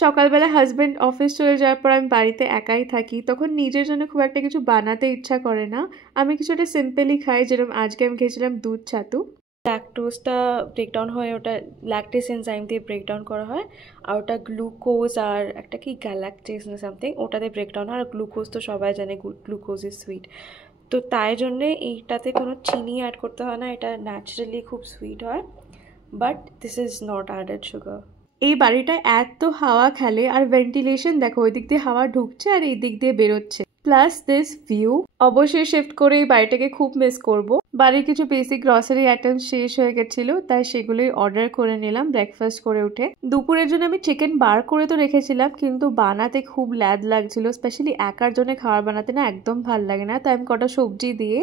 সকালবেলা husband office চলে যাওয়ার পর আমি বাড়িতে একাই থাকি, তখন নিজের জন্য খুব একটা কিছু বানাতে ইচ্ছা করে না। আমি কিছুটা সিম্পলি খাই, যেরকম আজকে আমি খেয়েছিলাম দুধ ছাতু। ল্যাকটোজটা ব্রেকডাউন হয়, ওটা ল্যাকটেস এনজাইম দিয়ে ব্রেকডাউন করা হয়, আর ওটা গ্লুকোজ আর একটা কি গ্যালাক্টেজ না সামথিং, ওটাতে ব্রেকডাউন হয়। আর গ্লুকোজ তো সবাই জানে, গ্লুকোজ ইজ সুইট, তো তাই জন্যে এইটাতে কোনো চিনি অ্যাড করতে হয় না, এটা ন্যাচারালি খুব সুইট হয়, but this is not added sugar. এই বাড়িটা এত হাওয়া খেলে, আর ভেন্টিলেশন দেখো, ওই দিক দিয়ে হাওয়া ঢুকছে আর এই দিক দিয়ে বেরোচ্ছে, প্লাস দিস ভিউ। অবশ্যই শিফট করে এই বাড়িটাকে খুব মিস করব। বাড়ির কিছু বেসিক গ্রসারি আইটেম শেষ হয়ে গেছিল, তাই সেগুলোই অর্ডার করে নিলাম ব্রেকফাস্ট করে উঠে। দুপুরের জন্য আমি চিকেন বার করে তো রেখেছিলাম, কিন্তু বানাতে খুব ল্যাদ লাগছিল, স্পেশালি একার জন্য খাবার বানাতে না একদম ভাল লাগে না, তাই আমি কটা সবজি দিয়ে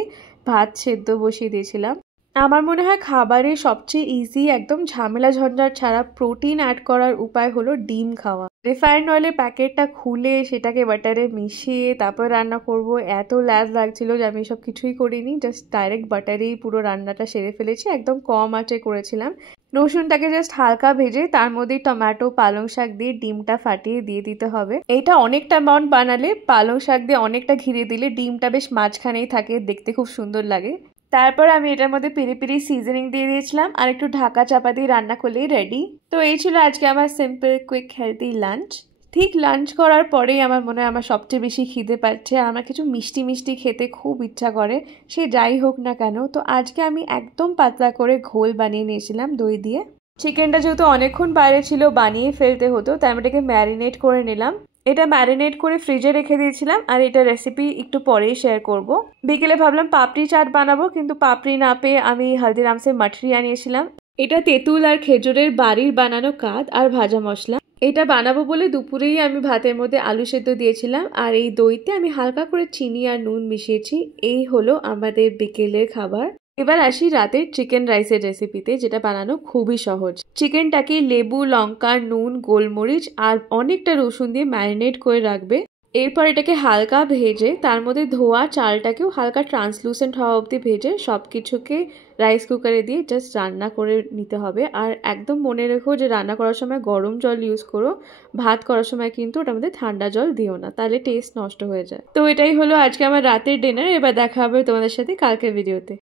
ভাত সেদ্ধ বসিয়ে দিয়েছিলাম। আমার মনে হয় খাবারের সবচেয়ে ইজি, একদম ঝামেলা ঝঞ্ঝাট ছাড়া প্রোটিন অ্যাড করার উপায় হলো ডিম খাওয়া। রিফাইন্ড অয়েলের প্যাকেটটা খুলে সেটাকে বাটারে মিশিয়ে তারপর রান্না করব, এত ল্যাজ লাগছিল যে আমি সব কিছুই করিনি, জাস্ট ডাইরেক্ট বাটারেই পুরো রান্নাটা সেরে ফেলেছি। একদম কম আঁচে করেছিলাম। রসুনটাকে জাস্ট হালকা ভেজে তার মধ্যে টমেটো পালং শাক দিয়ে ডিমটা ফাটিয়ে দিয়ে দিতে হবে। এটা অনেকটা অ্যামাউন্ট বানালে, পালং শাক দিয়ে অনেকটা ঘিরে দিলে ডিমটা বেশ মাঝখানেই থাকে, দেখতে খুব সুন্দর লাগে। তারপর আমি এটার মধ্যে পেরি পেরি সিজনিং দিয়ে দিয়েছিলাম, আর একটু ঢাকা চাপা দিয়ে রান্না করলেই রেডি। তো এই ছিল আজকে আমার সিম্পল কুইক হেলদি লাঞ্চ। ঠিক লাঞ্চ করার পরেই আমার মনে হয় আমার সবচেয়ে বেশি খিদে পাচ্ছে, আর আমার কিছু মিষ্টি মিষ্টি খেতে খুব ইচ্ছা করে, সে যাই হোক না কেন। তো আজকে আমি একদম পাতলা করে ঘোল বানিয়ে নিয়েছিলাম দই দিয়ে। চিকেনটা যেহেতু অনেকক্ষণ বাইরে ছিল, বানিয়ে ফেলতে হতো, তাই আমি এটাকে ম্যারিনেট করে নিলাম। এটা ম্যারিনেট করে ফ্রিজে রেখে দিয়েছিলাম, আর এটা রেসিপি একটু পরেই শেয়ার করব। বিকেলে ভাবলাম পাপড়ি চাট বানাবো, কিন্তু পাপড়ি না পেয়ে আমি হলদিরামসের মাঠরি আনিয়েছিলাম। এটা তেঁতুল আর খেজুরের বাড়ির বানানো কাদ আর ভাজা মশলা। এটা বানাবো বলে দুপুরেই আমি ভাতের মধ্যে আলু সেদ্ধ দিয়েছিলাম, আর এই দইতে আমি হালকা করে চিনি আর নুন মিশিয়েছি। এই হলো আমাদের বিকেলের খাবার। এবার আসি রাতের চিকেন রাইসের রেসিপিতে, যেটা বানানো খুবই সহজ। চিকেনটাকে লেবু, লঙ্কা, নুন, গোলমরিচ আর অনেকটা রসুন দিয়ে ম্যারিনেট করে রাখবে। এরপর এটাকে হালকা ভেজে তার মধ্যে ধোয়া চালটাকেও হালকা ট্রান্সলুসেন্ট হওয়া অবধি ভেজে সব কিছুকে রাইস কুকারে দিয়ে জাস্ট রান্না করে নিতে হবে। আর একদম মনে রেখো যে রান্না করার সময় গরম জল ইউজ করো, ভাত করার সময় কিন্তু ওটার মধ্যে ঠান্ডা জল দিও না, তাহলে টেস্ট নষ্ট হয়ে যায়। তো এটাই হলো আজকে আমার রাতের ডিনার। এবার দেখা হবে তোমাদের সাথে কালকের ভিডিওতে।